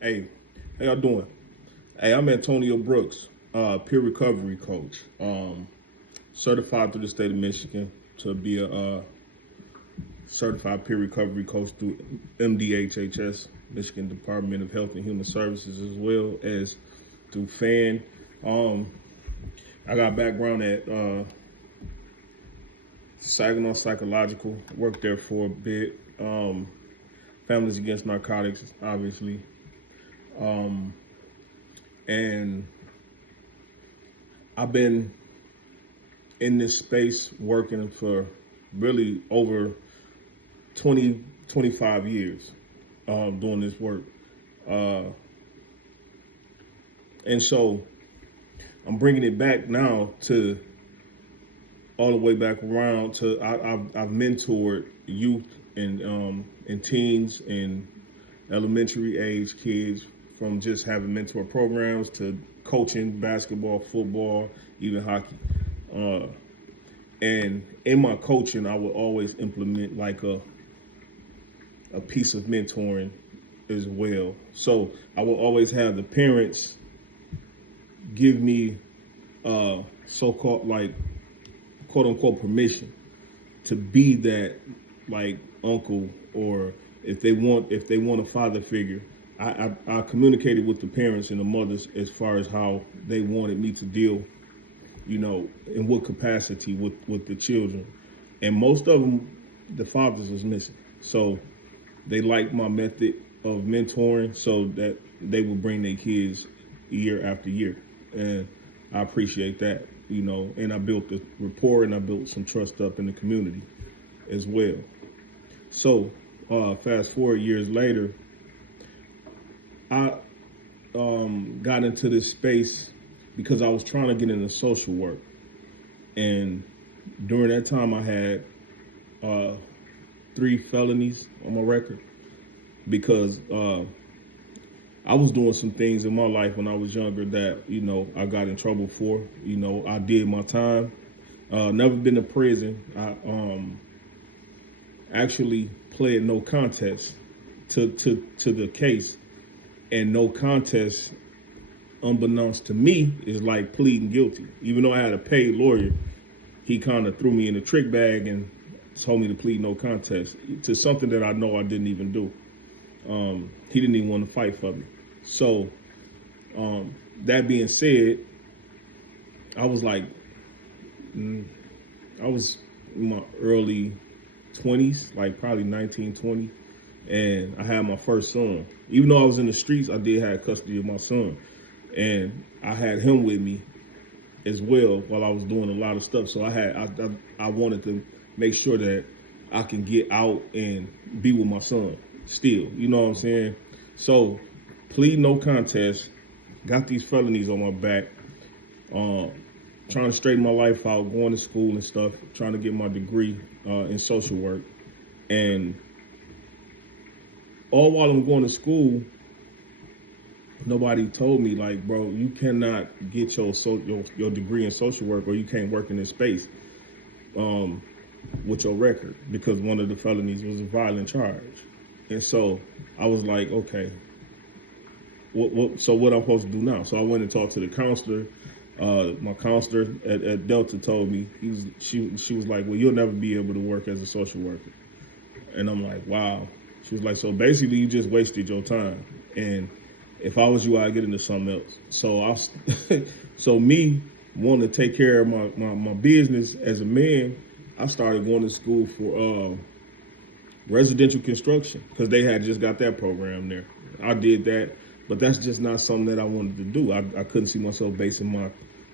Hey, how y'all doing? Hey, I'm Antonio Brooks, peer recovery coach, certified through the state of Michigan to be a certified peer recovery coach through MDHHS, Michigan Department of Health and Human Services, as well as through FAN. Um, I got background at Saginaw Psychological, worked there for a bit. Families Against Narcotics, obviously. Um, and I've been in this space working for really over 20, 25 years doing this work. Uh, and so I'm bringing it back now to all the way back around to I've mentored youth and teens and elementary age kids from just having mentor programs to coaching basketball, football, even hockey. Uh, and in my coaching, I would always implement like a piece of mentoring as well. So I will always have the parents give me so-called like quote unquote permission to be that like uncle, or if they want a father figure. I communicated with the parents and the mothers as far as how they wanted me to deal, in what capacity with the children. And most of them, the fathers was missing. So they liked my method of mentoring so that they would bring their kids year after year. And I appreciate that, and I built the rapport and I built some trust up in the community as well. So fast forward years later, I got into this space because I was trying to get into social work. And during that time, I had 3 felonies on my record because I was doing some things in my life when I was younger that, I got in trouble for. I did my time. Never been to prison. I actually pled no contest to the case. And no contest, unbeknownst to me, is like pleading guilty. Even though I had a paid lawyer, he kind of threw me in a trick bag and told me to plead no contest to something that I know I didn't even do. He didn't even want to fight for me. So that being said, I was like, I was in my early 20s, like probably 19, 20. And I had my first son. Even though I was in the streets, I did have custody of my son. And I had him with me as well while I was doing a lot of stuff. So I wanted to make sure that I can get out and be with my son still. You know what I'm saying? So plead no contest, got these felonies on my back, trying to straighten my life out, going to school and stuff, trying to get my degree in social work. And all while I'm going to school, nobody told me, like, bro, you cannot get your degree in social work, or you can't work in this space with your record, because one of the felonies was a violent charge. And so I was like, okay, so what I'm supposed to do now? So I went and talked to the counselor. My counselor at Delta told me, she was like, well, you'll never be able to work as a social worker. And I'm like, wow. She was like, so basically you just wasted your time. And if I was you, I'd get into something else. So so me wanting to take care of my business as a man, I started going to school for residential construction, because they had just got that program there. I did that, but that's just not something that I wanted to do. I couldn't see myself basing my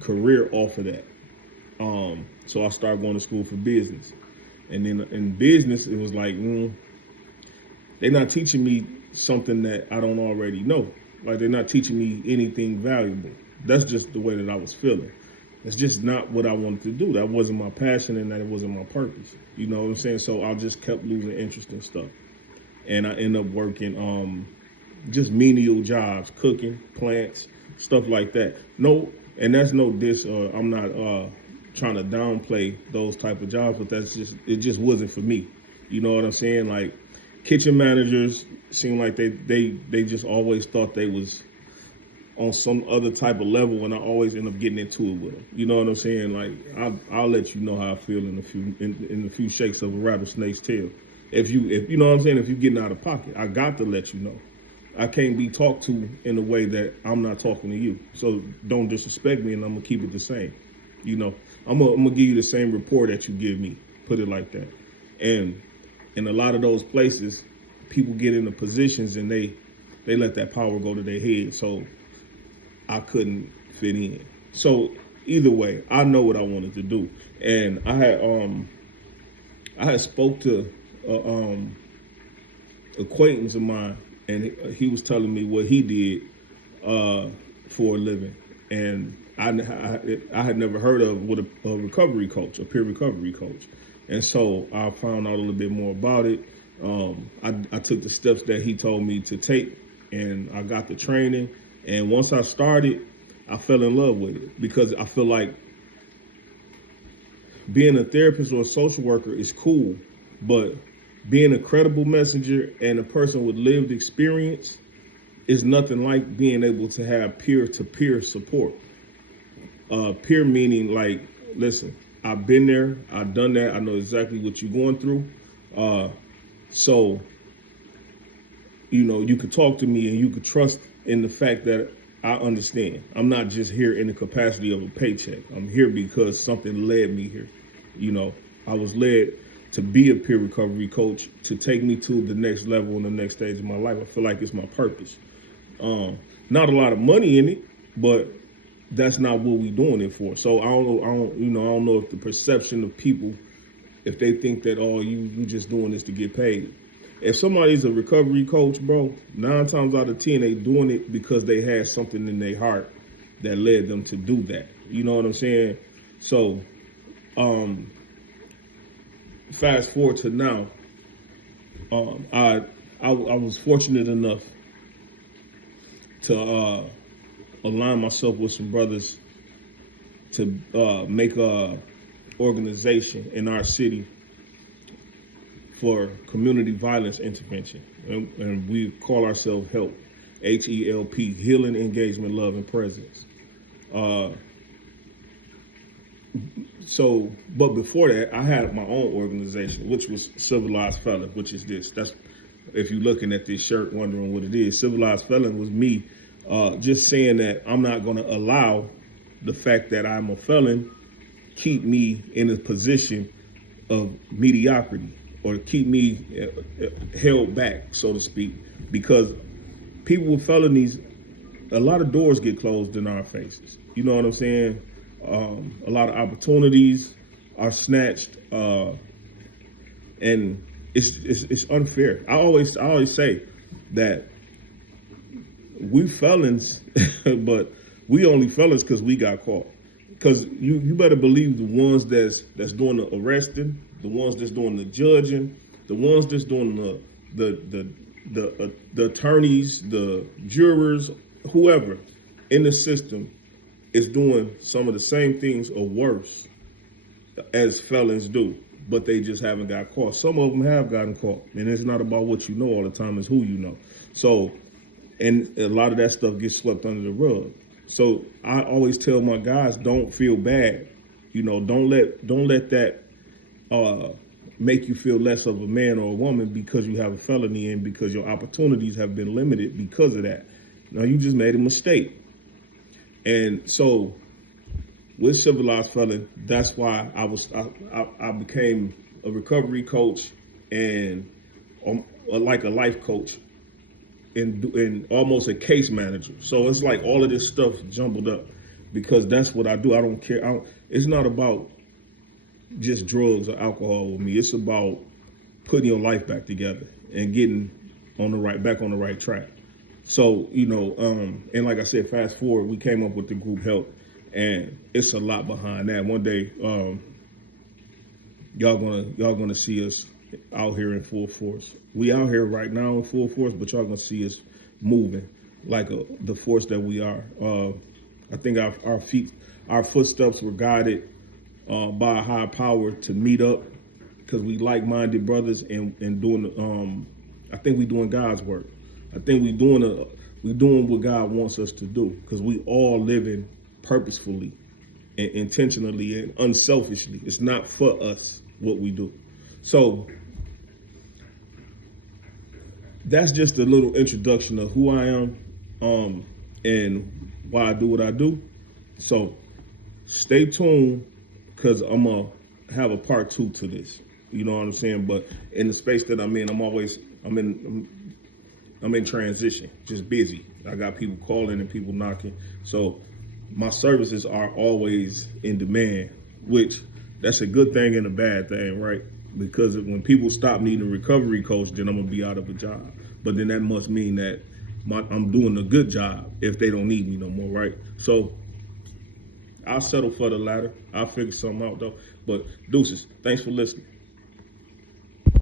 career off of that. So I started going to school for business. And then in business, it was like, they're not teaching me something that I don't already know. Like, they're not teaching me anything valuable. That's just the way that I was feeling. It's just not what I wanted to do. That wasn't my passion, and that it wasn't my purpose. You know what I'm saying? So I just kept losing interest in stuff. And I ended up working just menial jobs, cooking, plants, stuff like that. No, and that's no diss. I'm not trying to downplay those type of jobs, but it just wasn't for me. You know what I'm saying? Like, kitchen managers, seemed like they just always thought they was on some other type of level, and I always end up getting into it with them. You know what I'm saying? Like I'll let you know how I feel in a few shakes of a rattlesnake's tail. If you know what I'm saying, if you're getting out of pocket, I got to let you know. I can't be talked to in a way that I'm not talking to you. So don't disrespect me, and I'm gonna keep it the same. You know, I'm gonna give you the same report that you give me. Put it like that. And in a lot of those places, people get into positions and they let that power go to their head. So I couldn't fit in. So either way, I know what I wanted to do, and I had spoke to acquaintance of mine, and he was telling me what he did for a living, and I had never heard of what a recovery coach, a peer recovery coach, and so I found out a little bit more about it. I took the steps that he told me to take, and I got the training. And once I started, I fell in love with it because I feel like being a therapist or a social worker is cool, but being a credible messenger and a person with lived experience is nothing like being able to have peer-to-peer support. Peer meaning like, listen, I've been there, I've done that, I know exactly what you're going through. So, you know, you could talk to me and you could trust in the fact that I understand. I'm not just here in the capacity of a paycheck. I'm here because something led me here. You know, I was led to be a peer recovery coach to take me to the next level and the next stage of my life. I feel like it's my purpose. Not a lot of money in it, but that's not what we're doing it for. So I don't know if the perception of people, if they think that, oh, you just doing this to get paid. If somebody's a recovery coach, bro, 9 times out of 10, they doing it because they had something in their heart that led them to do that. You know what I'm saying? So, fast forward to now, I was fortunate enough to align myself with some brothers to make a organization in our city for community violence intervention, and we call ourselves HELP, HELP, Healing, Engagement, Love, and Presence. But before that, I had my own organization, which was Civilized Felon, which is this. That's, if you're looking at this shirt, wondering what it is. Civilized Felon was me just saying that I'm not going to allow the fact that I'm a felon keep me in a position of mediocrity, or keep me held back, so to speak, because people with felonies, a lot of doors get closed in our faces. You know what I'm saying? A lot of opportunities are snatched, and it's unfair. I always say that we felons, but we only felons because we got caught. Because you better believe the ones that's doing the arresting, the ones that's doing the judging, the ones that's doing the attorneys, the jurors, whoever in the system is doing some of the same things or worse as felons do, but they just haven't got caught. Some of them have gotten caught, and it's not about what you know all the time, it's who you know. So, and a lot of that stuff gets swept under the rug. So I always tell my guys, don't feel bad. You know, don't let that make you feel less of a man or a woman because you have a felony and because your opportunities have been limited because of that. Now, you just made a mistake. And so with Civilized Felon, that's why I became a recovery coach and like a life coach and almost a case manager. So it's like all of this stuff jumbled up because that's what I do. I don't care. It's not about just drugs or alcohol with me. It's about putting your life back together and getting back on the right track. So, you know, and like I said, fast forward, we came up with the group HELP, and it's a lot behind that. One day, y'all gonna see us out here in full force. We out here right now in full force, but y'all gonna see us moving like the force that we are. I think our footsteps were guided by a higher power to meet up because we like-minded brothers and doing I think we doing God's work. I think we doing what God wants us to do, because we all living purposefully and intentionally and unselfishly. It's not for us what we do. So that's just a little introduction of who I am, and why I do what I do. So stay tuned, because I'm gonna have a part 2 to this. You know what I'm saying? But in the space that I'm in, I'm in transition, just busy. I got people calling and people knocking. So my services are always in demand, which that's a good thing and a bad thing, right? Because when people stop needing a recovery coach, then I'm gonna be out of a job. But then that must mean that I'm doing a good job if they don't need me no more, right? So I'll settle for the latter. I'll figure something out though. But deuces, thanks for listening.